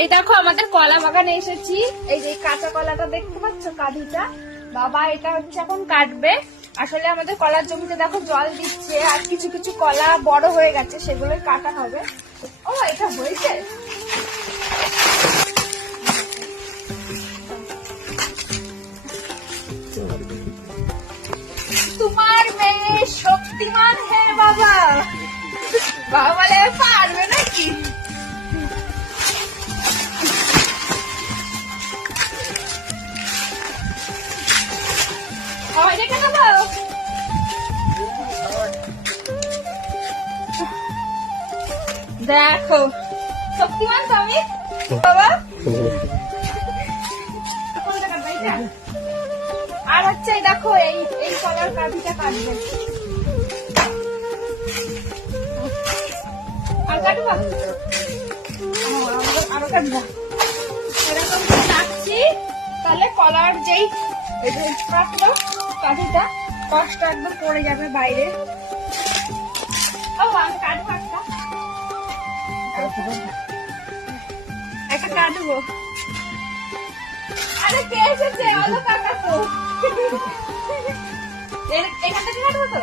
এই দেখো আমাদের কলা বাগানে এসেছি। এই যে কাঁচা কলাটা দেখতে পাচ্ছ, কাঁদিটা বাবা এটা হচ্ছে এখন কাটবে। আসলে আমাদের কলার জমিতে দেখো জল দিচ্ছে, আর কিছু কিছু কলা বড় হয়ে গেছে, সেগুলোই কাটা হবে। ও এটা হয়েছে, তোমার মেয়ে শক্তিমান। হ্যাঁ বাবা, বাবা বলে পারবে নাকি? দেখো শক্তিমান তো আমি বাবা। আর হচ্ছে দেখো এই এই কলার কাঠিটা কাটবে। আর কাটবো, আরো কাটবো। এরকম কাটছি, তাহলে কলার যেই কাটলো কাঠিটা কষ্ট একদম পড়ে যাবে বাইরে। ও আমি কাটবো একটা কাটবো। আরে কে এসেছে? আলো কাকাতো। এখান থেকে কাটবো তো,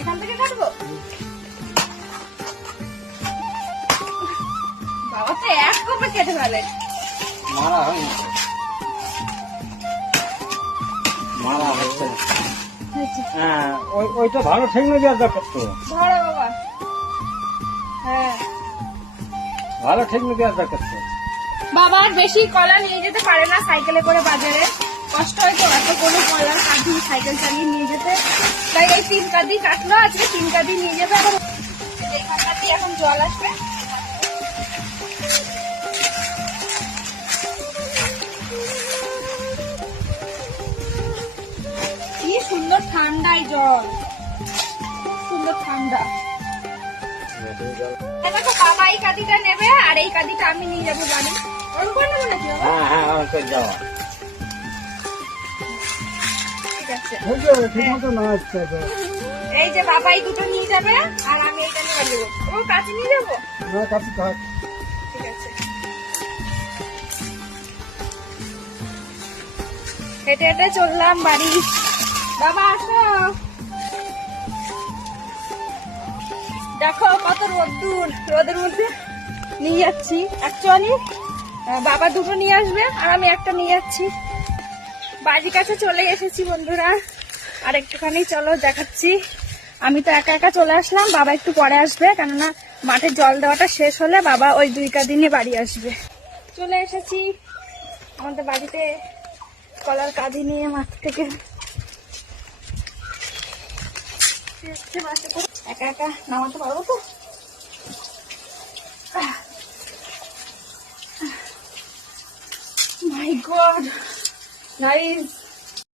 এখান থেকে কাটবো। বাবা তো এক কোপে কেটে ফেলে। ওইটা ভালো ঠেকলে দেওয়ার দরকার তো। ধরো বাবা। হ্যাঁ ভালো ঠেকলে দেওয়ার দরকার তো। বাবা বেশি কলা নিয়ে যেতে পারে না সাইকেলে করে বাজারে, কষ্ট হয় তো এত কোনো কলার কাঁদি সাইকেল চালিয়ে নিয়ে যেতে। তাই এই 3 কাঁদি কাটলো, আজকে 3 কাঁদি নিয়ে যাবে। এখন এই কাঁদি এখন জল আসবে। কি সুন্দর ঠান্ডায় জল, সুন্দর ঠান্ডা। দেখো বাবা এই কাঁদিটা নেবে, আর এই কাঁদিটা আমি নিয়ে যাবো বাড়ি। ওরকম করে নেবো নাকি বাবা? হ্যাঁ হ্যাঁ ওরকম করে যাওয়া ঠিক আছে। ঠিক মতো না আসছে। এই যে বাবা এই দুটো নিয়ে যাবে, আর আমি এইটা নিয়ে যাবো। ও কাছে নিয়ে যাবো, না কাছে থাক। ঠিক আছে। হেঁটে হেঁটে চললাম বাড়ি। বাবা আসো, দেখো কত রোদ্দুর, রোদের মধ্যে নিয়ে যাচ্ছি। অ্যাকচুয়ালি বাবা দুটো নিয়ে আসবে, আর আমি একটা নিয়ে যাচ্ছি। বাড়ির কাছে চলে এসেছি বন্ধুরা, আর একটুখানি চলো দেখাচ্ছি। আমি তো একা একা চলে আসলাম, বাবা একটু পরে আসবে, কেননা মাঠে জল দেওয়াটা শেষ হলে বাবা ওই 2 কাঁদি বাড়ি আসবে। চলে এসেছি আমাদের বাড়িতে কলার কাঁদি নিয়ে মাঠ থেকে। একা একা নামাতে পারবো তো? মাই গড গাইস,